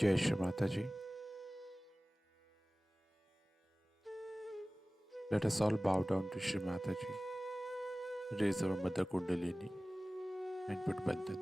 Jai Shri Mataji. Let us all bow down to Shri Mataji, raise our Mother Kundalini and put Bandhan.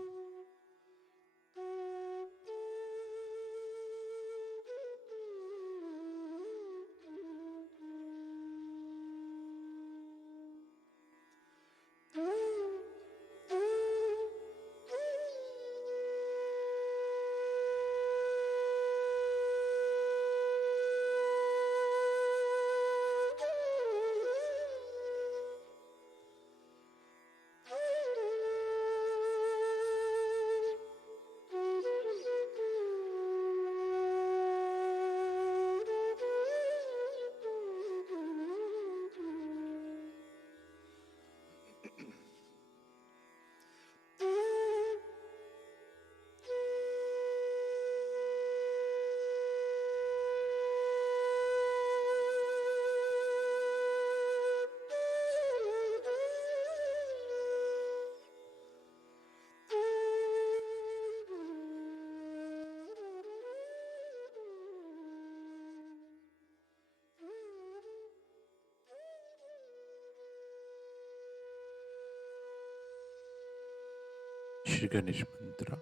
Shri Ganesh Mantra.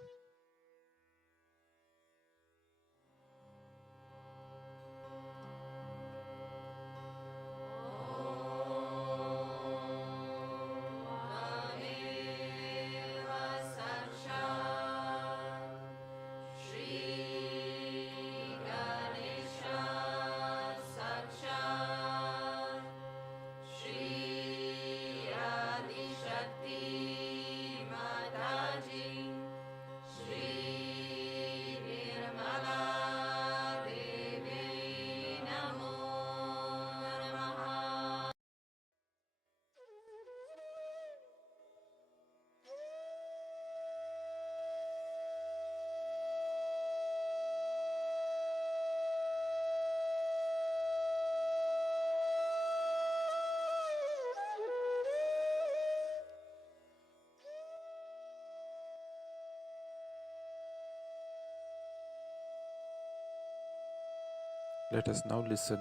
Let us now listen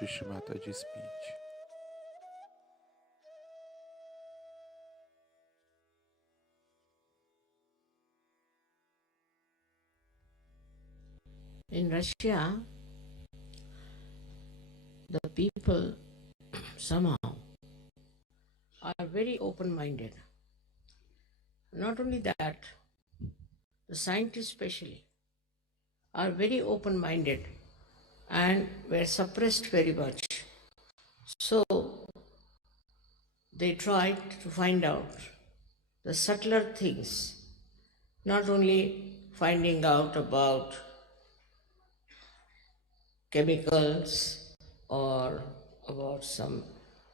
to Shri Mataji's speech. In Russia, the people somehow are very open-minded. Not only that, the scientists especially are very open-minded and were suppressed very much. So they tried to find out the subtler things, not only finding out about chemicals or about some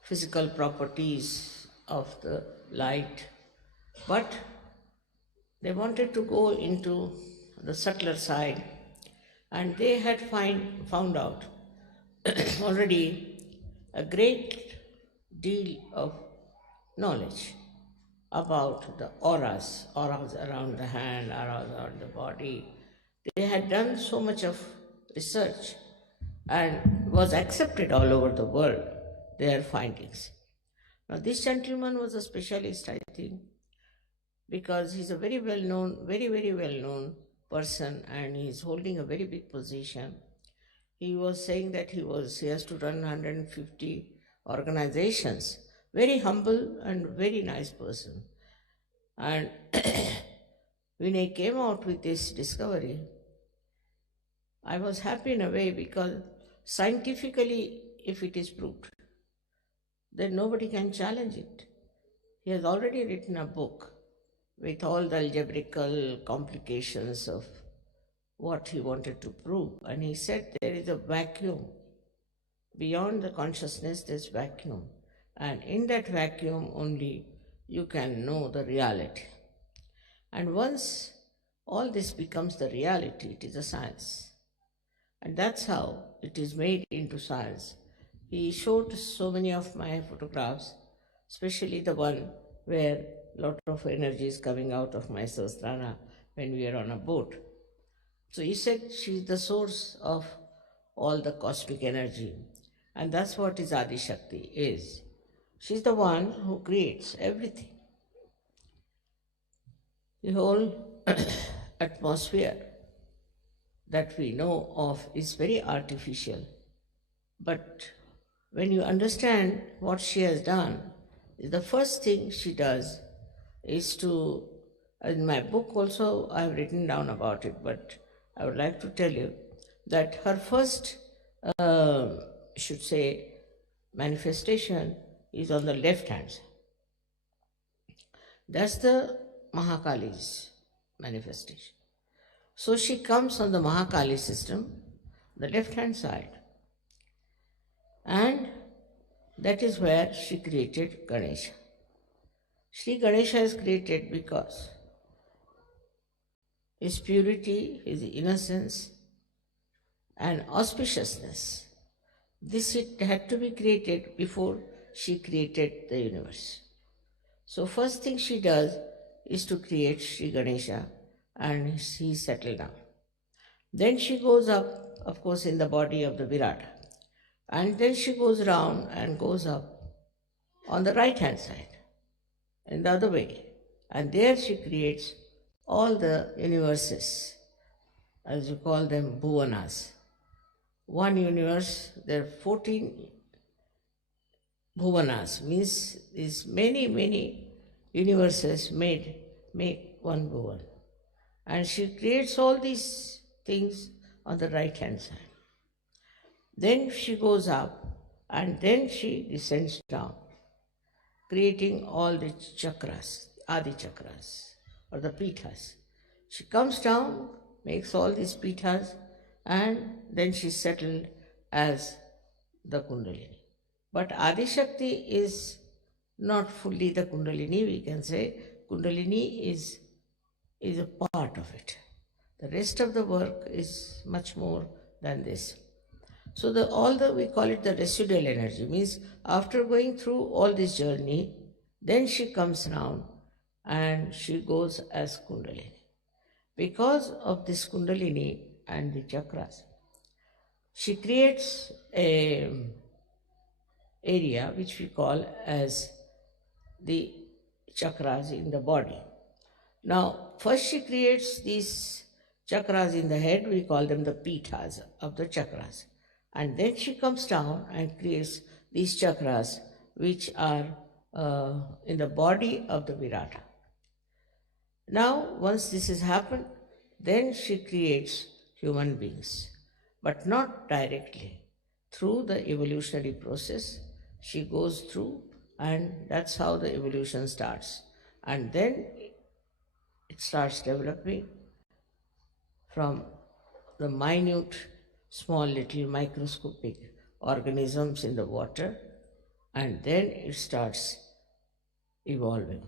physical properties of the light, but they wanted to go into the subtler side, and they had found out already a great deal of knowledge about the auras around the hand, auras around the body. They had done so much of research and was accepted all over the world, their findings. Now, this gentleman was a specialist, I think, because he's a very well known, very well known person, and he's holding a very big position. He was saying that he has to run 150 organizations. Very humble and very nice person. And when he came out with this discovery, I was happy in a way, because scientifically, if it is proved, then nobody can challenge it. He has already written a book with all the algebraical complications of what he wanted to prove. And he said there is a vacuum. Beyond the consciousness, there's vacuum. And in that vacuum only you can know the reality. And once all this becomes the reality, it is a science. And that's how it is made into science. He showed so many of my photographs, especially the one where a lot of energy is coming out of my sahasrara when we are on a boat. So he said she's the source of all the cosmic energy. And that's what his Adi Shakti is. She's the one who creates everything. The whole atmosphere that we know of is very artificial. But when you understand what she has done, the first thing she does is to, in my book also I have written down about it, but I would like to tell you that her first, should say, manifestation is on the left hand side. That's the Mahakali's manifestation. So she comes on the Mahakali system, the left hand side, and that is where she created Ganesha. Sri Ganesha is created because his purity, his innocence, and auspiciousness. This it had to be created before she created the universe. So first thing she does is to create Sri Ganesha, and he settled down. Then she goes up, of course, in the body of the Virata. And then she goes round and goes up on the right hand side, in the other way. And there she creates all the universes, as you call them, bhuvanas. One universe, there are 14 bhuvanas, means these many universes make one bhuvan. And she creates all these things on the right hand side. Then she goes up and then she descends down, creating all the chakras, Adi chakras, or the pithas. She comes down, makes all these pithas, and then she's settled as the Kundalini. But Adi Shakti is not fully the Kundalini, we can say. Kundalini is a part of it. The rest of the work is much more than this. So we call it the residual energy, means after going through all this journey, then she comes down and she goes as Kundalini. Because of this Kundalini and the chakras, she creates a area which we call as the chakras in the body. Now, first she creates these chakras in the head, we call them the pithas of the chakras. And then she comes down and creates these chakras which are in the body of the Virata. Now, once this has happened, then she creates human beings, but not directly. Through the evolutionary process, she goes through, and that's how the evolution starts. And then it starts developing from the minute, small little microscopic organisms in the water, and then it starts evolving.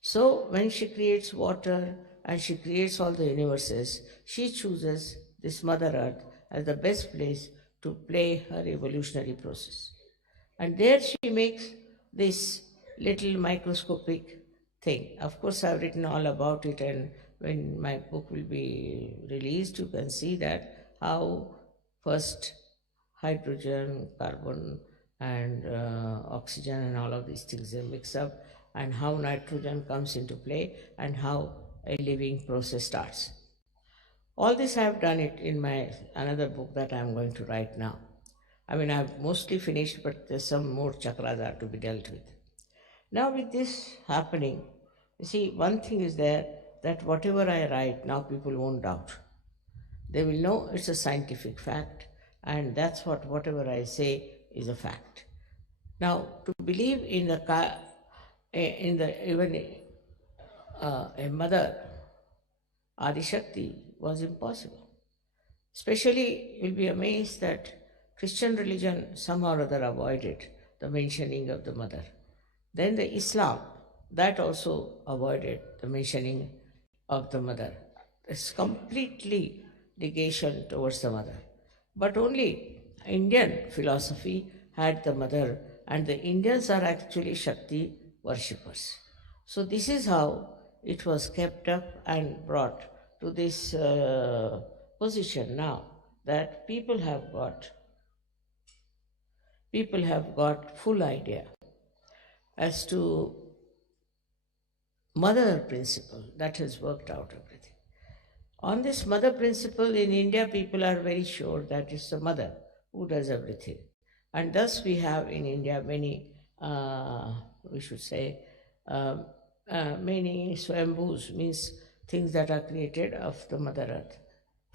So when she creates water and she creates all the universes, she chooses this Mother Earth as the best place to play her evolutionary process. And there she makes this little microscopic thing. Of course, I've written all about it, and when my book will be released, you can see that how first hydrogen, carbon, and oxygen and all of these things they mix up, and how nitrogen comes into play, and how a living process starts. All this I have done it in my another book that I am going to write now. I mean, I've mostly finished, but there's some more chakras are to be dealt with. Now, with this happening, you see, one thing is there that whatever I write, now people won't doubt. They will know it's a scientific fact, and that's whatever I say is a fact. Now, to believe in a mother, Adi Shakti, was impossible. Especially, you'll be amazed that Christian religion somehow or other avoided the mentioning of the mother. Then the Islam, that also avoided the mentioning of the mother. It's completely negation towards the mother. But only Indian philosophy had the mother, and the Indians are actually Shakti worshippers. So this is how it was kept up and brought to this position now that people have got full idea as to mother principle that has worked out everything. On this mother principle in India, people are very sure that it's the mother who does everything. And thus we have in India many, we should say, um, many swambhus, means things that are created of the Mother Earth.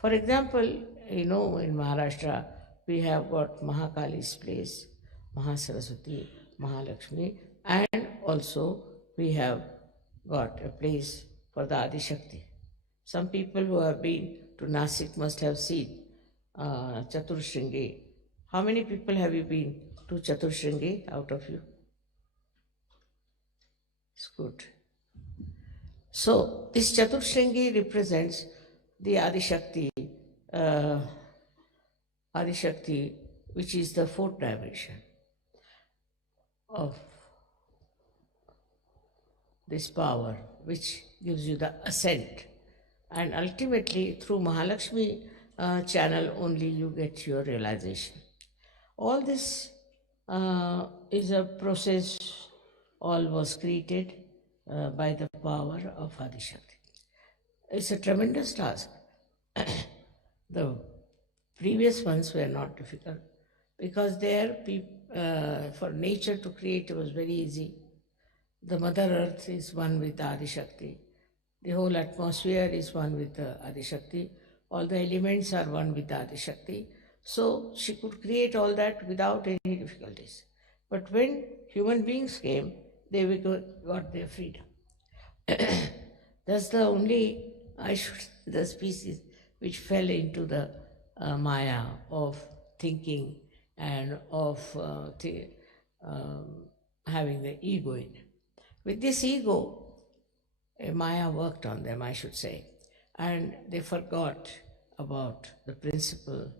For example, in Maharashtra, we have got Mahakali's place, Mahasaraswati, Mahalakshmi, and also we have got a place for the Adi Shakti. Some people who have been to Nasik must have seen Chaturshringi. How many people have you been to Chaturshringi out of you? It's good. So, this Chaturshringi represents the uh, Adi Shakti, which is the fourth dimension of this power, which gives you the ascent. And ultimately, through Mahalakshmi channel only, you get your realization. All this is a process, all was created by the power of Adi Shakti. It's a tremendous task. The previous ones were not difficult because there, for nature to create was very easy. The Mother Earth is one with Adi Shakti. The whole atmosphere is one with the Adi Shakti. All the elements are one with the Adi Shakti. So she could create all that without any difficulties. But when human beings came, they got their freedom. That's the only, the species which fell into the maya of thinking and of having the ego in it. With this ego, Maya worked on them, I should say, and they forgot about the principle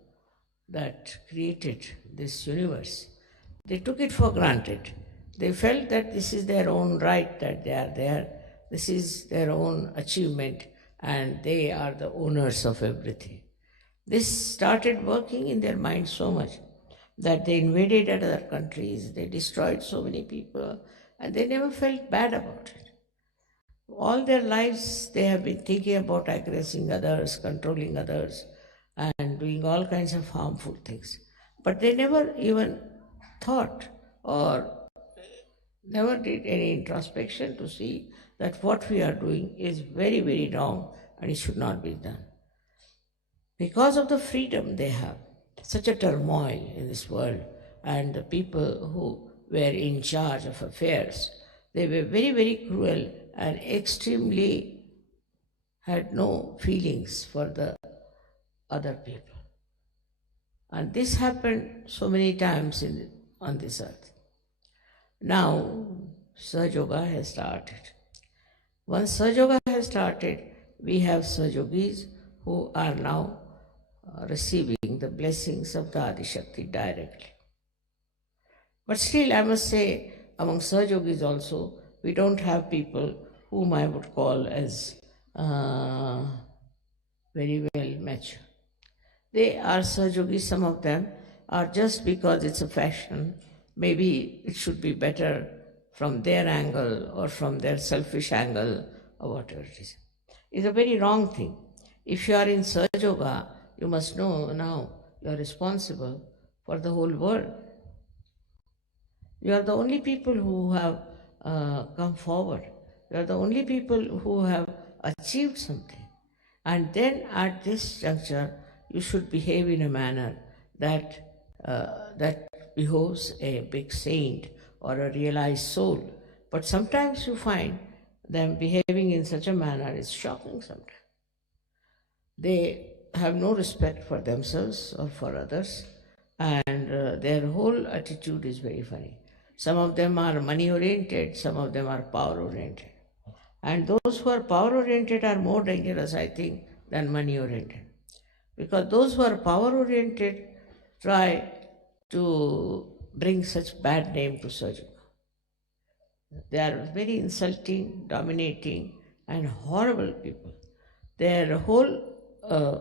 that created this universe. They took it for granted. They felt that this is their own right, that they are there, this is their own achievement, and they are the owners of everything. This started working in their mind so much that they invaded other countries, they destroyed so many people, and they never felt bad about it. All their lives, they have been thinking about aggressing others, controlling others, and doing all kinds of harmful things. But they never even thought or never did any introspection to see that what we are doing is very, very wrong and it should not be done. Because of the freedom they have, such a turmoil in this world, and the people who were in charge of affairs, they were very, very cruel and extremely had no feelings for the other people. And this happened so many times on this earth. Now, Sahaja Yoga has started. Once Sahaja Yoga has started, we have Sahaja Yogis who are now receiving the blessings of the Adi Shakti directly. But still, I must say, among Sahaja Yogis also, we don't have people whom I would call as very well mature. They are Sahaja Yogis, some of them are just because it's a fashion. Maybe it should be better from their angle or from their selfish angle or whatever it is. It's a very wrong thing. If you are in Sahaja Yoga, you must know now you are responsible for the whole world. You are the only people who have come forward. You are the only people who have achieved something. And then at this juncture, you should behave in a manner that behoves a big saint or a realized soul. But sometimes you find them behaving in such a manner, it's shocking sometimes. They have no respect for themselves or for others, and their whole attitude is very funny. Some of them are money oriented, some of them are power oriented. And those who are power oriented are more dangerous, I think, than money oriented. Because those who are power oriented try to bring such bad name to Sahaja Yoga. They are very insulting, dominating, and horrible people. Their whole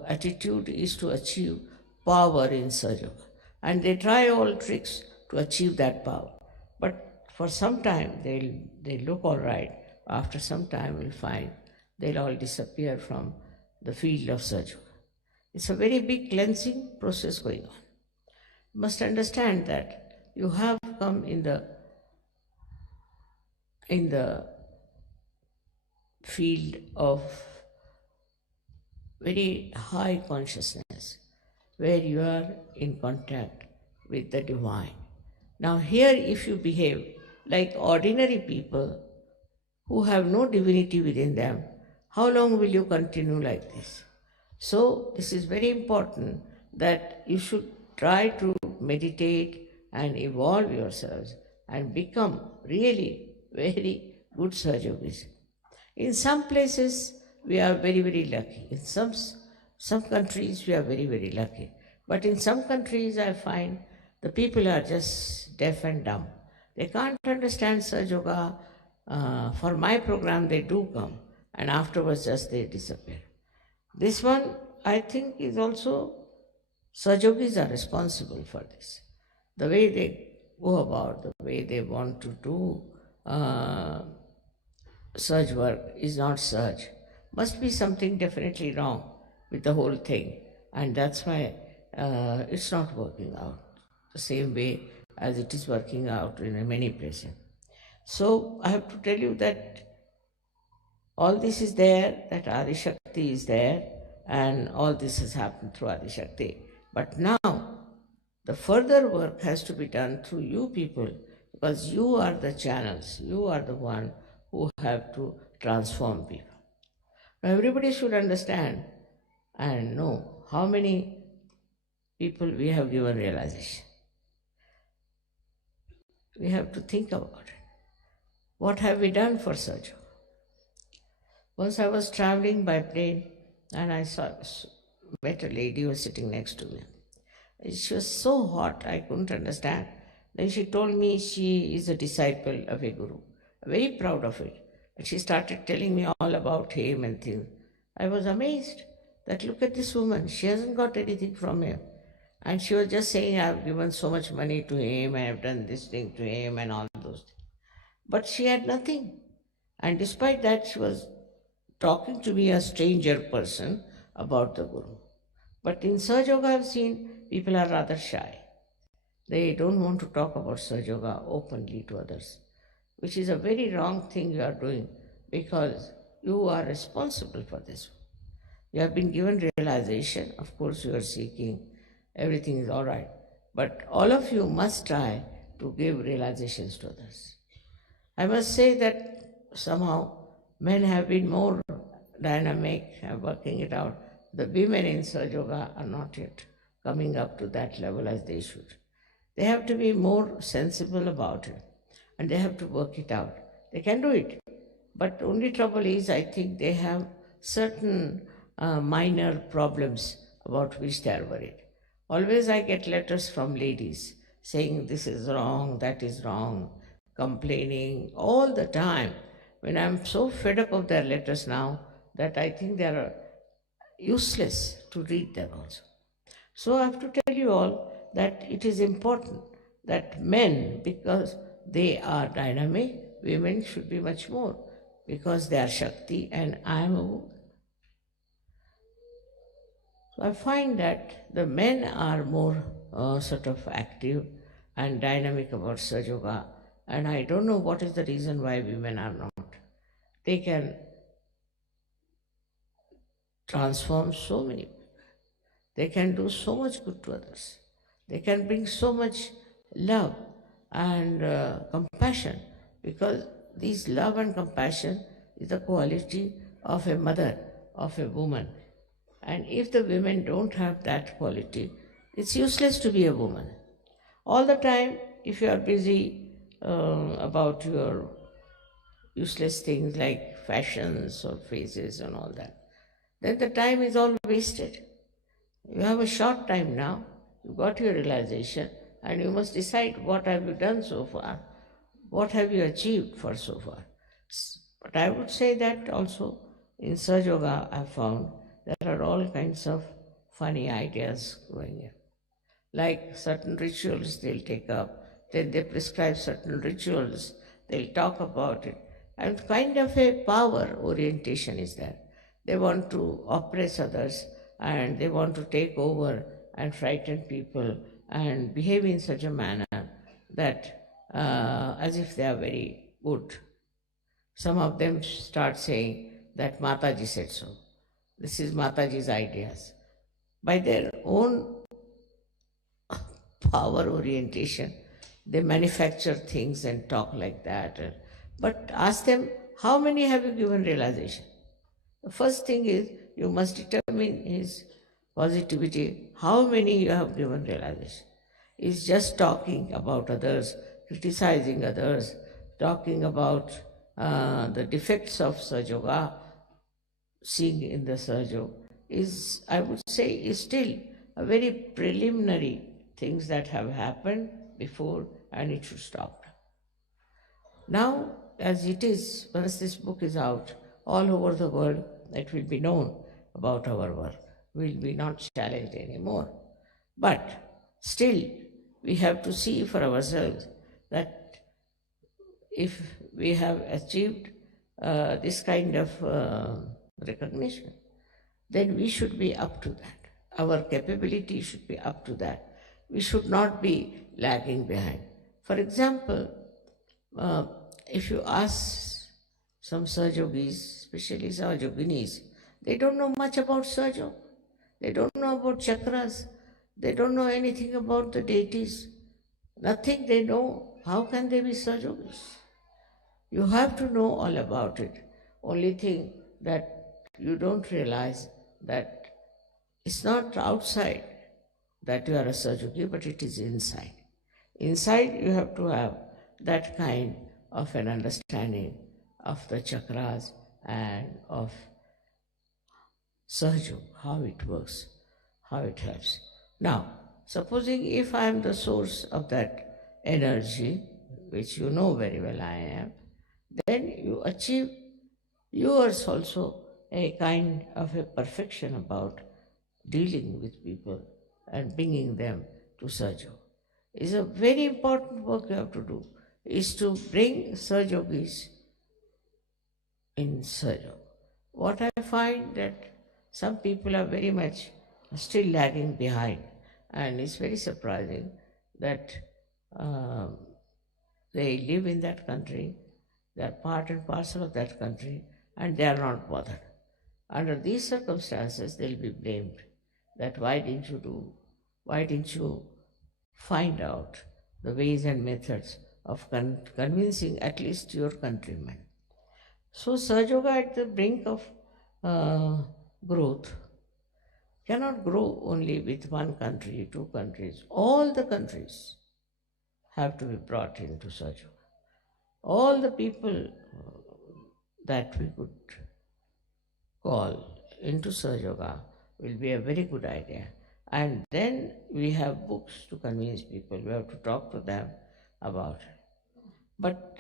attitude is to achieve power in Sahaja Yoga. And they try all tricks to achieve that power. But for some time, they'll look all right. After some time, we'll find they'll all disappear from the field of Sahaja Yoga. It's a very big cleansing process going on. You must understand that you have come in the field of very high consciousness, where you are in contact with the divine. Now, here, if you behave like ordinary people who have no divinity within them, how long will you continue like this? So, this is very important that you should try to meditate and evolve yourselves and become really very good Sahaja Yogis. In some places, we are very, very lucky. In some countries, we are very, very lucky. But in some countries, I find the people are just deaf and dumb. They can't understand Sahaja Yoga. For my program, they do come, and afterwards just they disappear. This one, I think, is also, Sahaja Yogis are responsible for this. The way they go about, the way they want to do Sahaj work is not Sahaj. Must be something definitely wrong with the whole thing, and that's why it's not working out the same way as it is working out in many places. So I have to tell you that all this is there, that Adi Shakti is there, and all this has happened through Adi Shakti. But now, the further work has to be done through you people, because you are the channels, you are the one who have to transform people. Now everybody should understand and know how many people we have given realization. We have to think about it. What have we done for Sahaja? Once I was traveling by plane and I met a lady who was sitting next to me. She was so hot, I couldn't understand. Then she told me she is a disciple of a guru. Very proud of it. And she started telling me all about him and things. I was amazed that look at this woman, she hasn't got anything from him. And she was just saying, I have given so much money to him, I have done this thing to him and all those things. But she had nothing. And despite that, she was talking to me, a stranger person, about the Guru. But in Sahaja Yoga, I have seen people are rather shy. They don't want to talk about Sahaja Yoga openly to others, which is a very wrong thing you are doing, because you are responsible for this. You have been given realization. Of course, you are seeking, everything is all right. But all of you must try to give realizations to others. I must say that somehow men have been more dynamic and working it out. The women in Sahaja Yoga are not yet coming up to that level as they should. They have to be more sensible about it and they have to work it out. They can do it. But only trouble is, I think they have certain minor problems about which they are worried. Always I get letters from ladies saying this is wrong, that is wrong, complaining all the time. When I'm so fed up of their letters now that I think they are useless to read them also. So I have to tell you all that it is important that men, because they are dynamic, women should be much more, because they are Shakti and I am a woman. So I find that the men are more sort of active and dynamic about Sahaja Yoga, and I don't know what is the reason why women are not. They can transform so many people. They can do so much good to others. They can bring so much love and compassion, because this love and compassion is the quality of a mother, of a woman. And if the women don't have that quality, it's useless to be a woman. All the time, if you are busy about your useless things like fashions or faces and all that, then the time is all wasted. You have a short time now, you got your realization, and you must decide what have you done so far, what have you achieved for so far. But I would say that also in Sahaja Yoga I found there are all kinds of funny ideas going in. Like certain rituals they'll take up, then they prescribe certain rituals, they'll talk about it. And kind of a power orientation is there. They want to oppress others and they want to take over and frighten people and behave in such a manner that as if they are very good. Some of them start saying that Mataji said so. This is Mataji's ideas. By their own power orientation, they manufacture things and talk like that. But ask them, how many have you given realization? The first thing is you must determine his positivity, how many you have given realization. Is just talking about others, criticizing others, talking about the defects of Sahaja Yoga, seeing in the Sahaja is, I would say, is still a very preliminary things that have happened before and it should stop. Now, as it is, once this book is out, all over the world, it will be known about our work. We will be not challenged anymore. But still, we have to see for ourselves that if we have achieved this kind of recognition, then we should be up to that. Our capability should be up to that. We should not be lagging behind. For example, if you ask some Sahajogis, especially Sahajoginis, they don't know much about Sahaja. They don't know about chakras. They don't know anything about the deities. Nothing they know. How can they be Sahajogis? You have to know all about it. Only thing that you don't realize that it's not outside that you are a Sahajogi, but it is inside. Inside you have to have that kind of an understanding of the chakras and of Sahaja, how it works, how it helps. Now, supposing if I am the source of that energy, which you know very well I am, then you achieve yours also a kind of a perfection about dealing with people and bringing them to Sahaja. It's a very important work you have to do, is to bring Sahajogis in Sahaja. What I find that some people are very much still lagging behind, and it's very surprising that they live in that country, they are part and parcel of that country, and they are not bothered. Under these circumstances, they'll be blamed that why didn't you find out the ways and methods of convincing at least your countrymen. So Sahaja Yoga at the brink of growth cannot grow only with one country, two countries. All the countries have to be brought into Sahaja Yoga. All the people that we could call into Sahaja Yoga will be a very good idea. And then we have books to convince people. We have to talk to them about it. But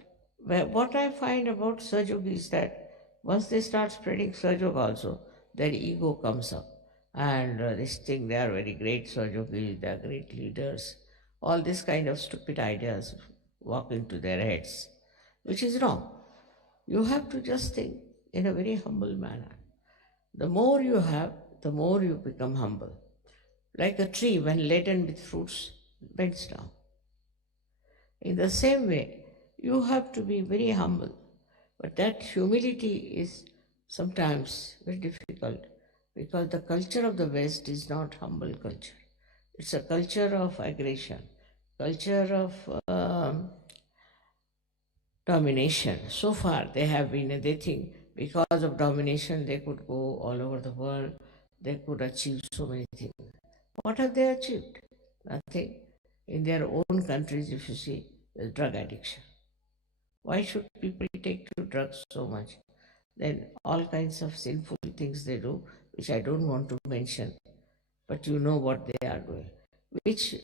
what I find about Sahaja Yoga is that once they start spreading Sahaja Yoga also, their ego comes up. And they think they are very great Sahaja Yogis, they are great leaders. All this kind of stupid ideas walk into their heads, which is wrong. You have to just think in a very humble manner. The more you have, the more you become humble. Like a tree, when laden with fruits, bends down. In the same way, you have to be very humble. But that humility is sometimes very difficult because the culture of the West is not humble culture. It's a culture of aggression, culture of domination. So far they think because of domination they could go all over the world, they could achieve so many things. What have they achieved? Nothing. In their own countries, if you see, there's drug addiction. Why should people take to drugs so much? Then all kinds of sinful things they do, which I don't want to mention, but you know what they are doing. Which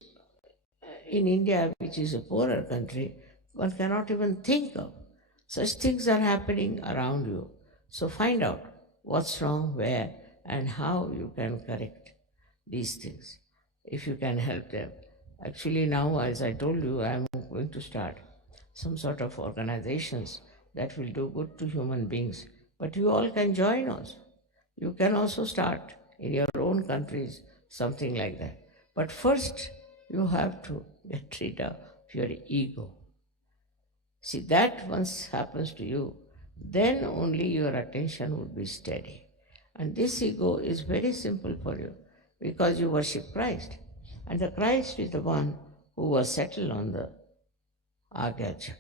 in India, which is a poorer country, one cannot even think of. Such things are happening around you. So find out what's wrong, where, and how you can correct these things, if you can help them. Actually, now, as I told you, I am going to start some sort of organizations that will do good to human beings. But you all can join also. You can also start in your own countries something like that. But first, you have to get rid of your ego. See, that once happens to you, then only your attention would be steady. And this ego is very simple for you because you worship Christ. And the Christ is the one who was settled on the Agya Chakra.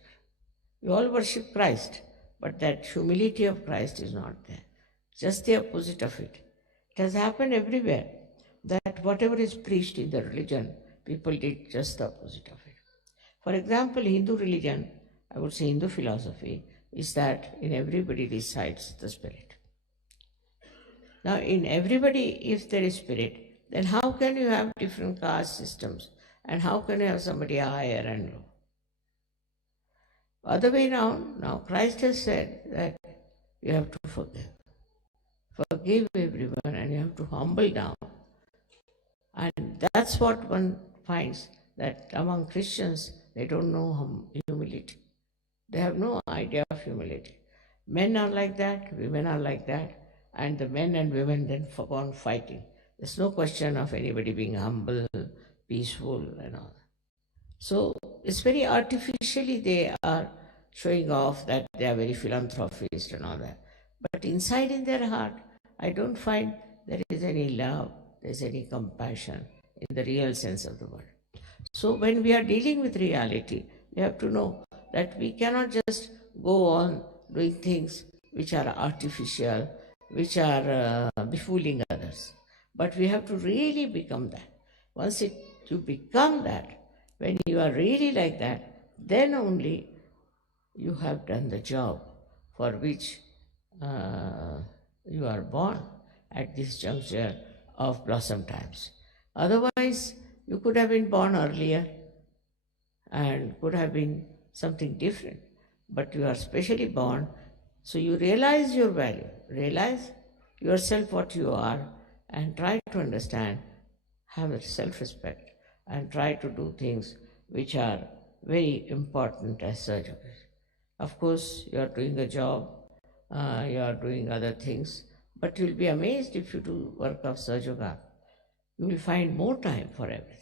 You all worship Christ, but that humility of Christ is not there. Just the opposite of it. It has happened everywhere that whatever is preached in the religion, people did just the opposite of it. For example, Hindu religion, I would say Hindu philosophy, is that in everybody resides the spirit. Now, in everybody, if there is spirit, then how can you have different caste systems? And how can you have somebody higher and low? Other way around, now Christ has said that you have to forgive. Forgive everyone and you have to humble down. And that's what one finds, that among Christians, they don't know humility. They have no idea of humility. Men are like that, women are like that, and the men and women then go on fighting. There's no question of anybody being humble, peaceful, and all. So it's very artificially they are showing off that they are very philanthropist and all that. But inside in their heart, I don't find there is any love, there is any compassion in the real sense of the word. So when we are dealing with reality, we have to know that we cannot just go on doing things which are artificial, which are befooling others. But we have to really become that. Once you become that, when you are really like that, then only you have done the job for which you are born at this juncture of blossom times. Otherwise, you could have been born earlier and could have been something different. But you are specially born, so you realize your value, realize yourself what you are, and try to understand, have self-respect, and try to do things which are very important as such. Of course, you are doing a job, you are doing other things, but you will be amazed if you do work of Sahaja. You will find more time for everything.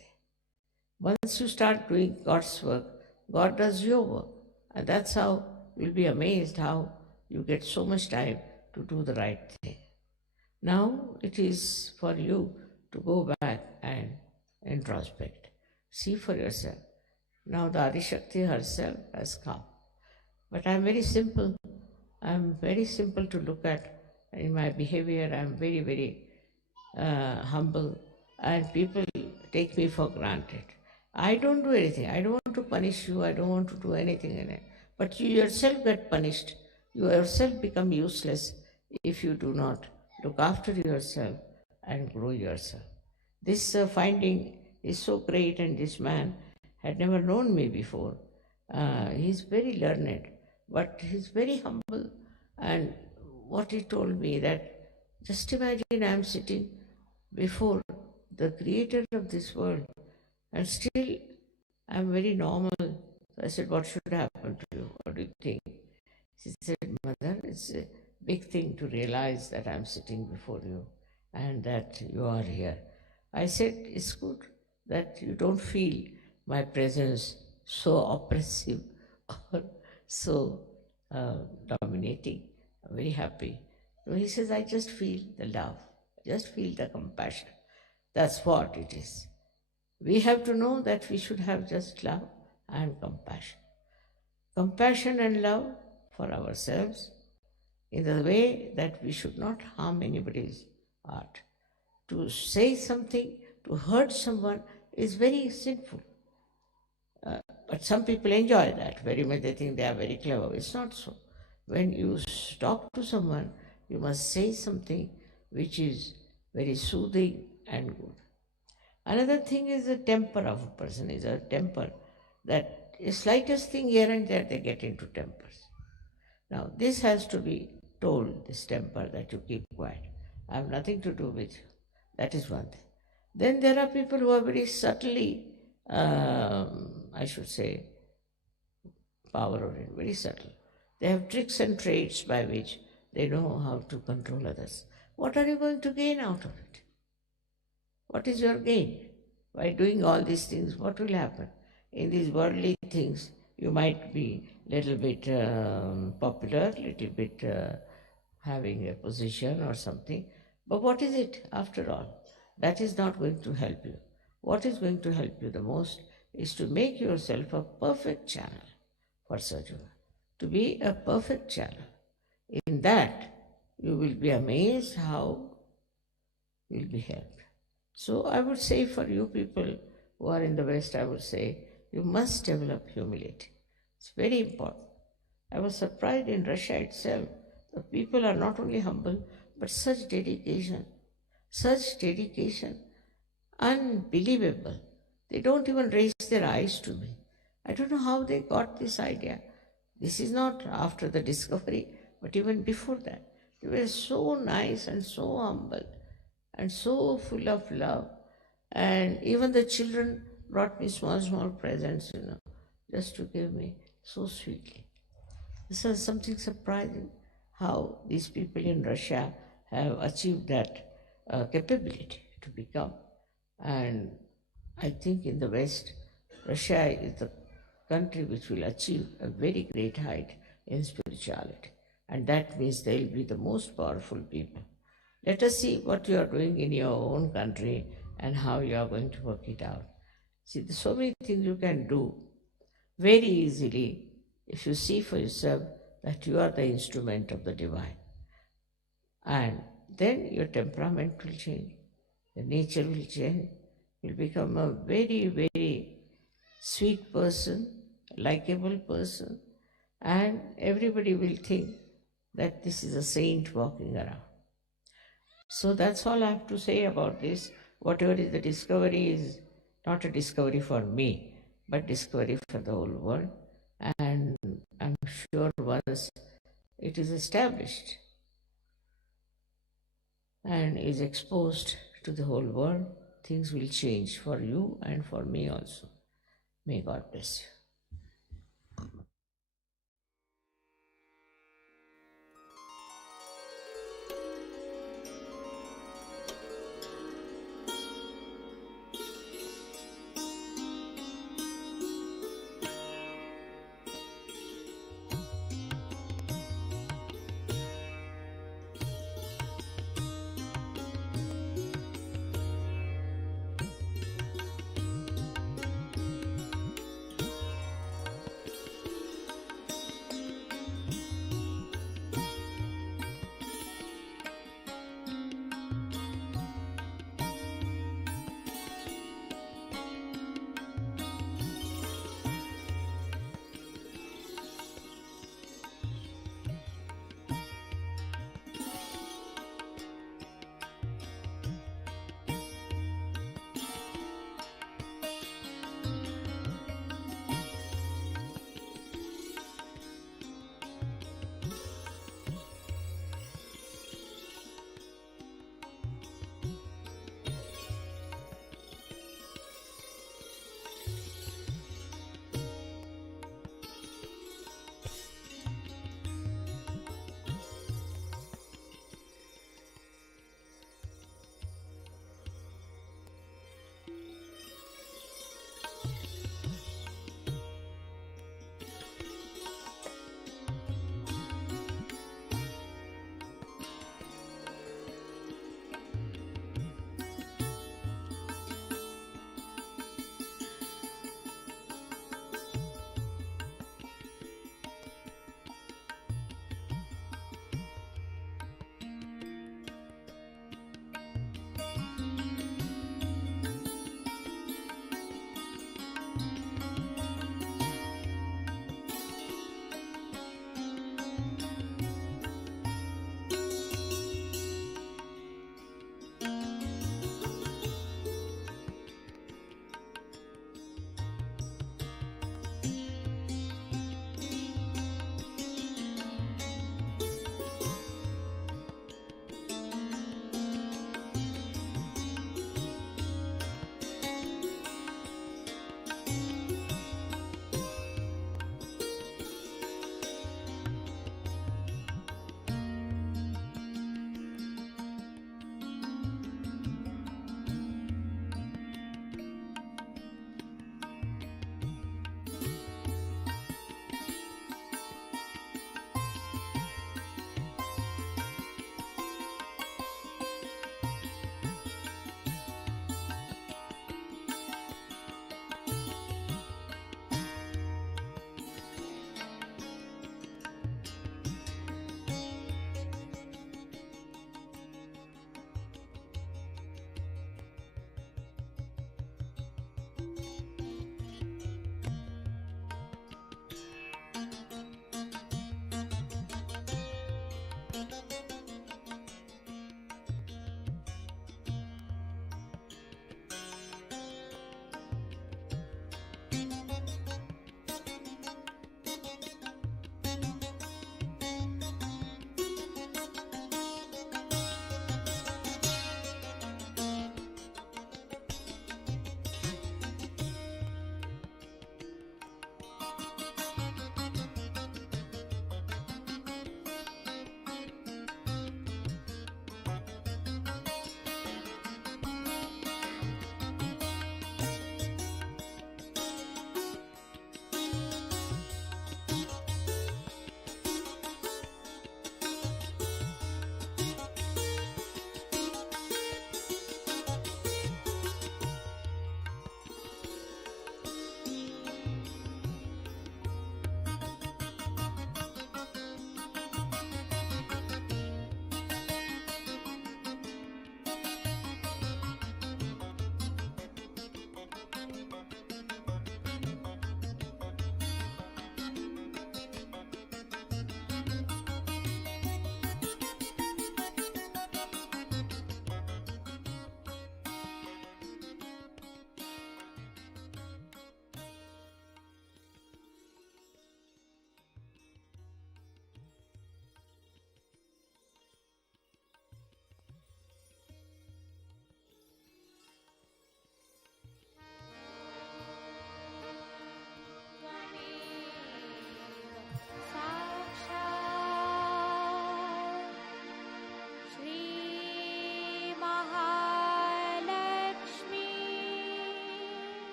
Once you start doing God's work, God does your work. And that's how you'll be amazed how you get so much time to do the right thing. Now it is for you to go back and introspect. See for yourself. Now the Adishakti herself has come. But I'm very simple. I'm very simple to look at in my behavior. I'm very, very humble, and people take me for granted. I don't do anything. I don't want to punish you. I don't want to do anything in it. But you yourself get punished. You yourself become useless if you do not look after yourself and grow yourself. This finding is so great, and this man had never known me before. He's very learned, but he's very humble. And what he told me that, just imagine I'm sitting before the creator of this world, and still I'm very normal. So I said, what should happen to you? What do you think? She said, Mother, it's a big thing to realize that I'm sitting before you and that you are here. I said, it's good that you don't feel my presence so oppressive or so dominating. I'm very happy. So he says, I just feel the love, I just feel the compassion. That's what it is. We have to know that we should have just love and compassion. Compassion and love for ourselves in the way that we should not harm anybody's heart. To say something, to hurt someone is very sinful. But some people enjoy that very much. They think they are very clever. It's not so. When you talk to someone, you must say something which is very soothing and good. Another thing is the temper of a person, is a temper that the slightest thing here and there they get into tempers. Now this has to be told, this temper, that you keep quiet. I have nothing to do with you. That is one thing. Then there are people who are very subtly, I should say, power oriented, very subtle. They have tricks and traits by which they know how to control others. What are you going to gain out of it? What is your gain? By doing all these things, what will happen? In these worldly things, you might be little bit popular, little bit having a position or something. But what is it after all? That is not going to help you. What is going to help you the most is to make yourself a perfect channel for Sajuna, to be a perfect channel. In that, you will be amazed how you will be helped. So I would say for you people who are in the West, I would say you must develop humility. It's very important. I was surprised in Russia itself. The people are not only humble, but such dedication, unbelievable. They don't even raise their eyes to me. I don't know how they got this idea. This is not after the discovery, but even before that. They were so nice and so humble and so full of love. And even the children brought me small presents, just to give me so sweetly. This is something surprising how these people in Russia have achieved that capability to become. And I think in the West, Russia is the country which will achieve a very great height in spirituality. And that means they will be the most powerful people. Let us see what you are doing in your own country and how you are going to work it out. See, there's so many things you can do very easily if you see for yourself that you are the instrument of the divine. And then your temperament will change, your nature will change, you'll become a very, very sweet person, likable person, and everybody will think that this is a saint walking around. So that's all I have to say about this. Whatever is the discovery is not a discovery for me, but discovery for the whole world. And I'm sure once it is established and is exposed to the whole world, things will change for you and for me also. May God bless you.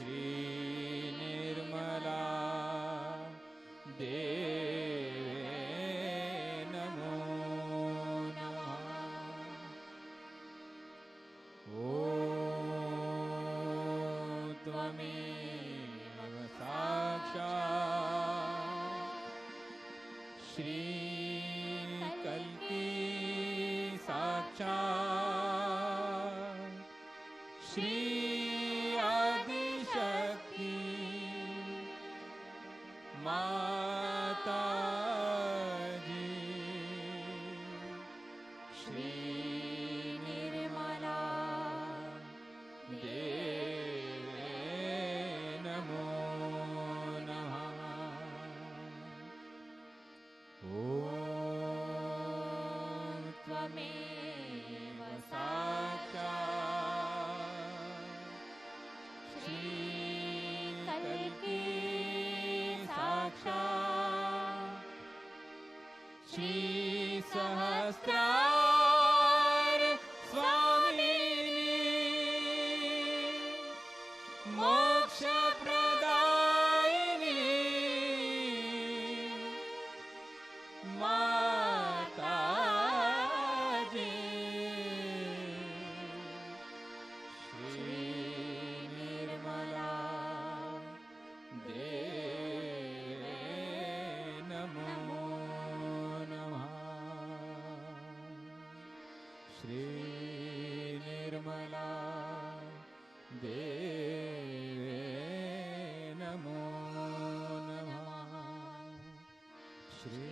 Shri Nirmala देवे नमो नमः। ॐ त्वमेव साक्षात् श्री कल्की साक्षात् श्री आदिशक्ति माताजी श्री निर्मला देवे नमो नमः। ॐ त्वमेव साक्षात् श्री कल्की साक्षात् श्री सहस्रार स्वामिनी मोक्षप्रदायिनी माताजी श्री निर्मला देवे नमो नमः। श्री निर्मला देवे नमो नमः। श्री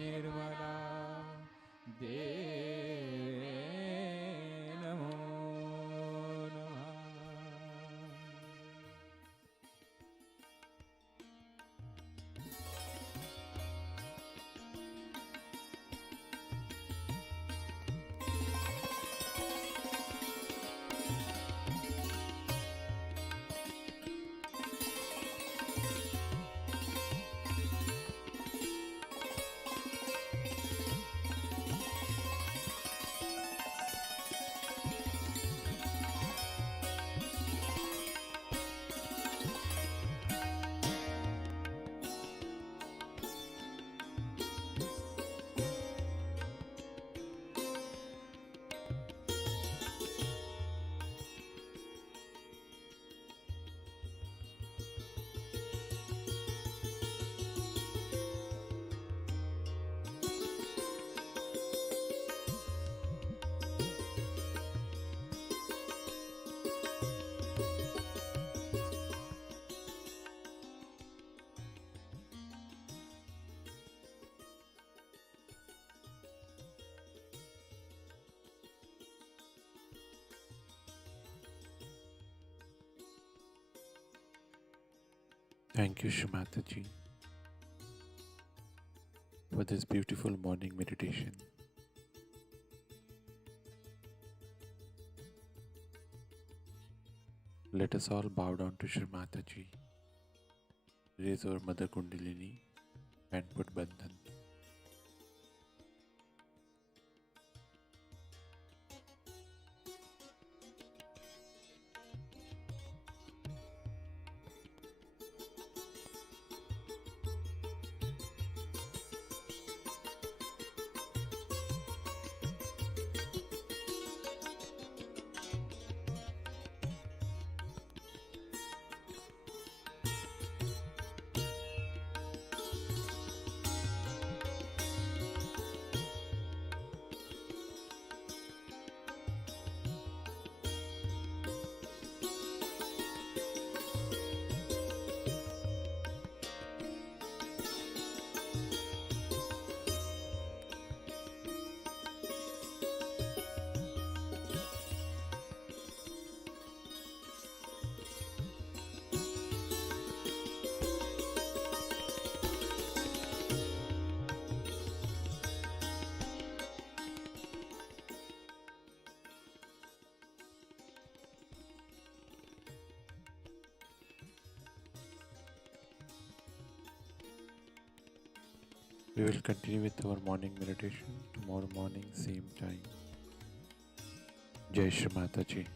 निर्मला देवे नमो नमः। Thank you, Shri Mataji, for this beautiful morning meditation. Let us all bow down to Shri Mataji, raise our Mother Kundalini and put Bandhan. We will continue with our morning meditation tomorrow morning, same time. Jai Shri Mataji.